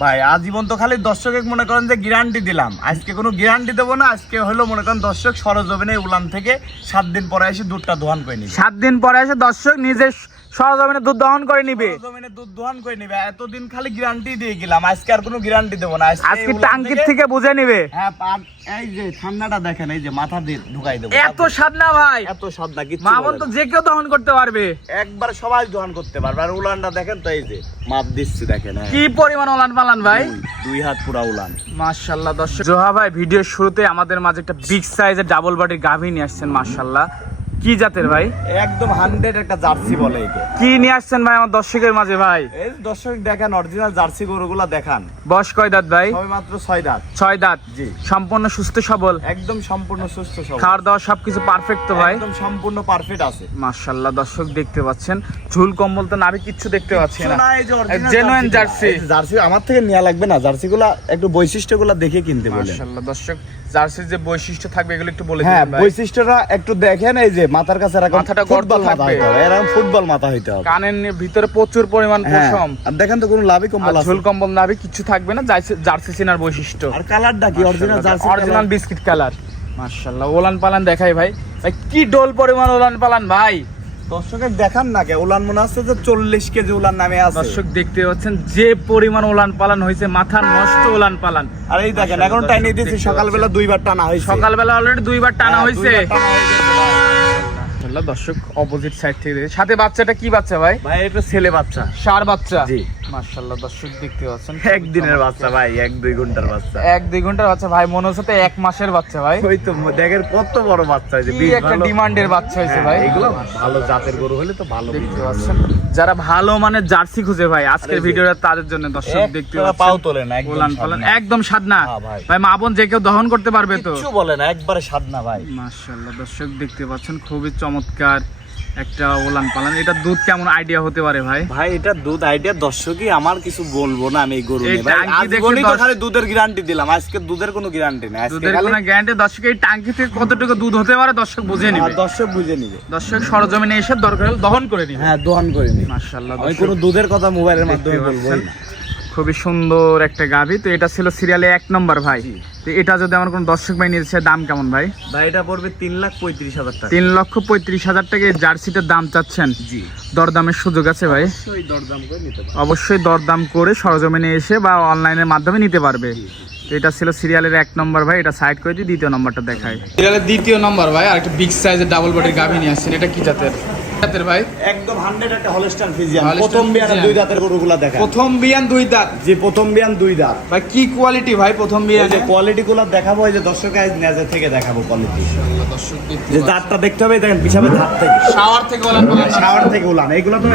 ভাই, আজীবন তো খালি দর্শকে মনে করেন যে গ্যারান্টি দিলাম। আজকে কোনো গ্যারান্টি দেবো না, আজকে হলো মনে করেন দর্শক সরজমিনে উলান থেকে সাত দিন পরে এসে দুধটা দোহান করে নিবে। সাত দিন পরে এসে দর্শক নিজে সরজমিনে দুধ দহন করে নিবে। সরজমিনে দুধ দোহান করে নিবে। এতদিন খালি গ্যারান্টি দিয়ে গেলাম। আজকে আর কোনো গ্যারান্টি দেবো না। আজকে টাঙ্কির থেকে বুঝে নিবে। হ্যাঁ এই যে ঠান্ডাটা দেখেন এই যে মাথা দিয়ে ঢুকাই দেবো। এত স্বাদ না ভাই। এত স্বাদ না কিচ্ছু মামন তো যে কেউ দহন করতে পারবে। একবার সবাই দহন করতে পারবে। আর উলানটা দেখেন তো এই যে মাপ দিচ্ছি দেখেন হ্যাঁ। কি পরিমাণ উলান পালান ভাই। দুই- হাত পুরা উলান। মাশাল্লাহ দর্শক। জোহা ভাই ভিডিওর শুরুতে আমাদের মাঝে একটা বিগ সাইজের ডাবল বডির গাভী নিয়ে আসছেন মাশাল্লাহ। কি জাতের ভাই? একদম হান্ড্রেড একটা জার্সি বলে একে। কি নিয়ে আসছেন ভাই আমার দর্শকের মাঝে ভাই? এই দর্শক দেখেন অরিজিনাল জার্সি গরুগুলা দেখান। বয়স কয় দাঁত ভাই? সবে মাত্র ছয় দাঁত। ছয় দাঁত। জি। সম্পূর্ণ সুস্থ সবল? একদম সম্পূর্ণ সুস্থ সবল। খাওয়ার দাওয়া সবকিছু পারফেক্ট তো ভাই? একদম সম্পূর্ণ পারফেক্ট আছে। মাশাল্লাহ দর্শক দেখতে পাচ্ছেন। ঝুল কম্বল তো নাভি কিচ্ছু দেখতে পাচ্ছেন না। এই যে original জেনুইন জার্সি। জার্সি আমার থেকে নেওয়া লাগবে না জার্সিগুলা একটু বৈশিষ্ট্যগুলা দেখে কিনতে বলে মাশাল্লাহ দর্শক জার্সির যে বৈশিষ্ট্য থাকবে এগুলো একটু বলে হ্যাঁ ভাই। বৈশিষ্ট্যটা একটু দেখেন এই যে মাথার কাছে এরকম মাথাটা ফুটবল মাথা থাকবে। হইতে হবে এরকম ফুটবল মাথা হইতে হবে। কানের ভিতরে প্রচুর পরিমাণ হ্যাঁ পশম। আর দেখেন তো কোনো লাভই কম্বল আছে। ঝুল কম্বল নাভি কিচ্ছু থাকবে না জার্সি সিনার বৈশিষ্ট্য। আর কালারটা কি? Original Jersey original biscuit colour. মাশাআল্লাহ ওলান পালান দেখাই ভাই। ভাই কি ডোল পরিমাণ ওলান পালান ভাই। দর্শকের দেখান না কে উলান মনে আছে যে চল্লিশ কেজি উলান নামে আছে। দর্শক দেখতে পাচ্ছেন যে পরিমাণ উলান পালান হয়েছে মাথা নষ্ট উলান পালান। আর এই দেখেন এখন টাইনি দিয়েছি সকালবেলা দুইবার টানা হয়েছে। সকালবেলা অলরেডি দুইবার টানা হ্যাঁ, হয়েছে দুইবার টানা হয়ে গেছে। মাশাআল্লাহ, দর্শক অপোজিট সাইড থেকে দেখে। সাথে বাচ্চাটা কি বাচ্চা ভাই? ভাই এটা ছেলে বাচ্চা। সার বাচ্চা? জি। মাশাআল্লাহ দর্শক দেখতে পাচ্ছেন। একদিনের বাচ্চা ভাই এক দুই ঘণ্টার বাচ্চা। এক দুই ঘণ্টার বাচ্চা ভাই মনে হচ্ছে তো এক মাসের বাচ্চা ভাই। ওই তো দেখেন কত বড় বাচ্চা হয়েছে একটা ডিমান্ডের বাচ্চা হয়েছে হ্যাঁ, ভাই। এগুলো ভালো জাতের গরু হলে তো ভালো দেখতে পাচ্ছেন। যারা ভালো মানে জার্সি খুঁজে ভাই আজকের ভিডিওটা তাদের জন্য দর্শক দেখতে পাও তোলে না একদম পালান। একদম স্বাদ না হ্যাঁ, ভাই। মা বোন যে কেউ দহন করতে পারবে তো। কিছু বলে না একবারে স্বাদ না ভাই। মাশাআল্লাহ দর্শক দেখতে পাচ্ছেন খুবই চমৎকার। একটা ওলান পালান। এটা দুধ কেমন আইডিয়া হতে পারে ভাই? ভাই এটা দুধ আইডিয়া দর্শকই আমার কিছু বলব না আমি এই গরু নিয়ে। ভাই তো খালি দুধের গ্যারান্টি দিলাম। আজকে দুধের কোনো গ্যারান্টি নেই। আজকে দুধের কোনো গ্যারান্টি দর্শক এই টাঙ্কি থেকে কতটুকু দুধ হতে পারে দর্শক বুঝে আর নিবে। দর্শক বুঝে নিবে। দর্শক সরজমিনে এসে দরকার হলে দহন করে নিবে। হ্যাঁ দোহান করে নিবে। মাশাআল্লাহ আমি কোনো দুধের কথা মোবাইলের মাধ্যমে বলব পাচ্ছেন। খুবই সুন্দর একটা গাভি তো এটা ছিল সিরিয়ালে এক নম্বর ভাই। তো এটা যদি আমার কোনো দর্শক ভাই নিয়েছে দাম কেমন ভাই? ভাই এটা পড়বে তিন লাখ পঁয়ত্রিশ হাজার টাকা। তিন লক্ষ পঁয়ত্রিশ হাজার টাকা জার্সিটার দাম চাচ্ছেন। জি। দরদামের সুযোগ আছে ভাই। অবশ্যই দরদাম করে নিতে অবশ্যই দরদাম করে সরজমিনে এসে বা অনলাইনের মাধ্যমে নিতে পারবে। এটা ছিল সিরিয়ালের এক নম্বর ভাই। এটা সাইড করে দিয়ে দ্বিতীয় নম্বরটা দেখাই। সিরিয়ালের দ্বিতীয় নম্বর ভাই। আর একটা বিগ সাইজের ডাবল বডির গাভি নিয়ে আসছেন। এটা কি জাতের? জাতের ভাই? একদম হান্ড্রেড একটা হলস্টান ফিজিয়ান Holstein প্রথম বিয়ানে। দুই দাঁতের গরুগুলা দেখা প্রথম বিয়ান দুই দাঁত? যে প্রথম বিয়ান দুই দাঁত। ভাই কি কোয়ালিটি ভাই প্রথম বিয়ানে যে কোয়ালিটি গুলো দেখাবো এই যে দর্শক আজ নেজে থেকে দেখাবো কোয়ালিটি দর্শক যে দাঁতটা দেখতে হবে দেখেন পিছাবে ধার থেকে। শাওয়ার থেকে পালান শাওয়ার থেকে উলান এইগুলো তো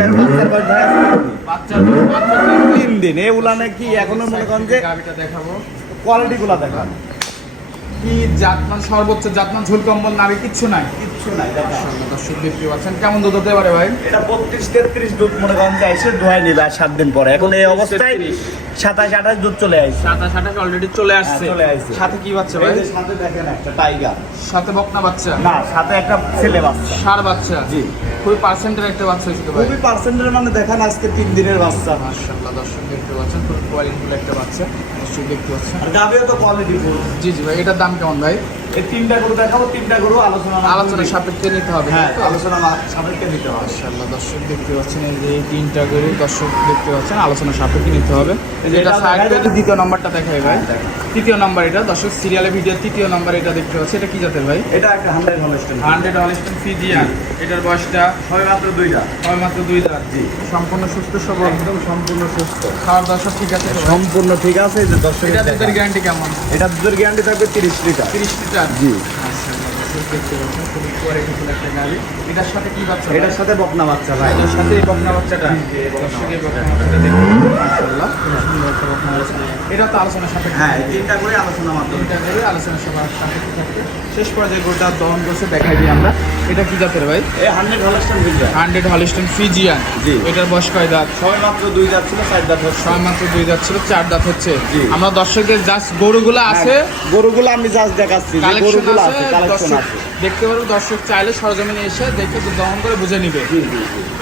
বাচ্চার ভাই বাচ্চার তিন দিন। এই উলানে কি এখনও মনে করেন যে গাভিটা দেখাবো। কোয়ালিটি গুলা দেখান। কি জাতমান সর্বোচ্চ জাতমান ঝুল কম্বল নারী কিচ্ছু নাই? কিচ্ছু নাই দর্শক দেখতে পাচ্ছেন কেমন দুধ হতে পারে ভাই? এটা বত্রিশ তেত্রিশ দুধ মনে করেন এসে ধোয়াই নিবে আর সাত দিন পরে। এখন এই 32, অবস্থায় 33 সাতাশ আঠাশ দুধ চলে আসছে সাতাশ আঠাশ অলরেডি চলে আসছে। হ্যাঁ, চলে আসছে। সাথে কি বাচ্চা ভাই? সাথে দেখেন একটা টাইগার সাথে বকনা বাচ্চা? না সাথে একটা ছেলে বাচ্চা। সার বাচ্চা? জি। খুবই পার্সেন্টের একটা বাচ্চা হয়েছে ভাই? খুবই পার্সেন্টের মানে দেখেন আজকে তিন দিনের বাচ্চা। মার্শাল্লাহ দর্শক দেখতে পাচ্ছেন খুব কোয়ালিটিফুল একটা বাচ্চা। দর্শক দেখতে পাচ্ছেন। আর দামেও তো কোয়ালিটি জি জি ভাই এটার দাম কেমন ভাই? এই তিনটা গরু দেখাবো তিনটা গরু আলোচনা আলোচনা সাপেক্ষে নিতে হবে হ্যাঁ আলোচনা সাপেক্ষে দিতে হবে। মাশাআল্লাহ দর্শক দেখতে পাচ্ছেন এই যে এই তিনটা গরু দর্শক দেখতে পাচ্ছেন আলোচনা সাপেক্ষে নিতে হবে। এটা সাইড দ্বিতীয় নাম্বারটা দেখাই ভাই। তৃতীয় নাম্বার এটা দর্শক সিরিয়ালের ভিডিও তৃতীয় নাম্বার এটা দেখতে পাচ্ছি। এটা কি জাতের ভাই? এটা একটা hundred Holstein hundred Holstein Friesian. এটার বয়সটা হয় মাত্র দুইটা ছয় মাত্র দুই দাঁত। জি। সম্পূর্ণ সুস্থ সবল। একদম সম্পূর্ণ সুস্থ। খাওয়ার সব ঠিক আছে? সম্পূর্ণ ঠিক আছে এই যে দর্শক এটা দুধের গ্যারান্টি কেমন? এটা দুধের গ্যারান্টি থাকবে তিরিশ লিটার। তিরিশ লিটার? জি মাশাআল্লাহ, দেখতে পাচ্ছেন, খুবই কোয়ালিটিফুল একটা গাড়ি। এটার সাথে কি বাচ্চা এটার সাথে বকনা বাচ্চা ভাই। এটার সাথে বকনা বাচ্চাটা? দর্শক বকনা বাচ্চাটা। দেখুন মাশাআল্লাহ সুন্দর একটা বকনা বাচ্চা। এটা তো আলোচনা সাথে হ্যাঁ তিনটা করে আলোচনা মাধ্যমে। তিনটা করে আলোচনা সবার সাথে থাকবে। শেষ পর্যায়ে গোটা দহন করছে দেখাই দিই আমরা। এটা কি জাতের ভাই? এই হান্ড্রেড হলস্টেন ফিল্টার হান্ড্রেড হলিস্টন ফিজিয়ান জি। এটার বয়স কয় দাঁত? ছয় মাত্র দুই দাঁত ছিল চার দাঁত হচ্ছে। ছয় মাত্র দুই দাঁত ছিল চার দাঁত হচ্ছে। আমরা দর্শকদের জাস্ট গরুগুলো আছে। গরুগুলো আমি জাস্ট দেখাচ্ছি গরুগুলো আছে আছে কালেকশন দেখতে পারব দর্শক চাইলে সরজমিনে এসে দেখে দহন করে বুঝে নিবে।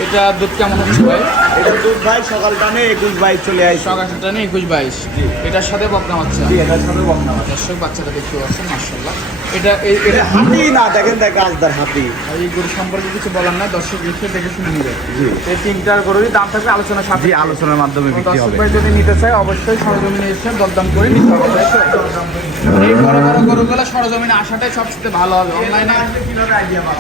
এটা দুধ কেমন হচ্ছে ভাই? এটা দুধ ভাই সকাল টানে একুশ বাইশ চলে আসে। সকাল টানে একুশ বাইশ। এটার সাথে বকনা বাচ্চা? এটার সাথে বকনা বাচ্চা। দর্শক বাচ্চাটা দেখতে পাচ্ছেন মার্শাল্লাহ এটা এটা হাতি না দেখেন দেখ রাজদার হাতি। এই গরু সম্পর্কে কিছু বলার নাই দর্শক দেখে দেখে শুনে নিবে। এই তিনটার গরুরই দাম থাকবে আলোচনা জি সাথে আলোচনার মাধ্যমে বিক্রি দর্শক হবে। ভাই যদি নিতে চায় অবশ্যই সরজমিনে এসে দরদাম করে নিতে হবে। এই বড় বড় গরুগুলো সরজমিনে আসাটাই সবচেয়ে ভালো হবে। অনলাইনে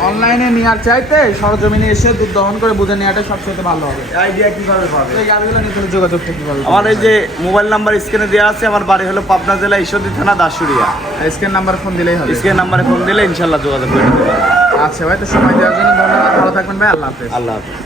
অনলাইনে নেওয়ার চাইতে সরজমিনে এসে দুধ দহন করে বুঝে নেওয়াটাই সবচেয়ে ভালো হবে। আইডিয়া কীভাবে পাবে? এই গাড়িগুলো নিতে যোগাযোগ করতে পারবে আমার এই যে মোবাইল নাম্বার স্ক্রিনে দেওয়া আছে আমার বাড়ি হলো পাবনা জেলা ঈশ্বরদী থানা দাসুরিয়া স্ক্যান নাম্বার ফোন দিলেই হবে। স্ক্রিন নাম্বারে ফোন দিলে ইনশাল্লাহ যোগাযোগ করে নিতে পারবে। আচ্ছা ভাই তো সময় দেওয়ার জন্য ধন্যবাদ। ভালো থাকবেন ভাই আল্লাহ হাফেজ। আল্লাহ হাফিজ।